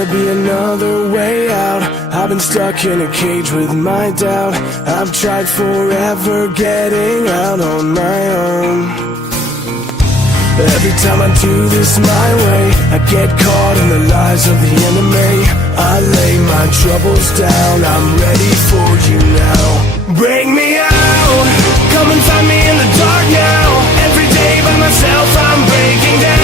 gotta be another way out. I've been stuck in a cage with my doubt. I've tried forever getting out on my own. Every time I do this my way, I get caught in the lies of the enemy. I lay my troubles down, I'm ready for you now. Bring me out, come and find me in the dark now. Every day by myself I'm breaking down.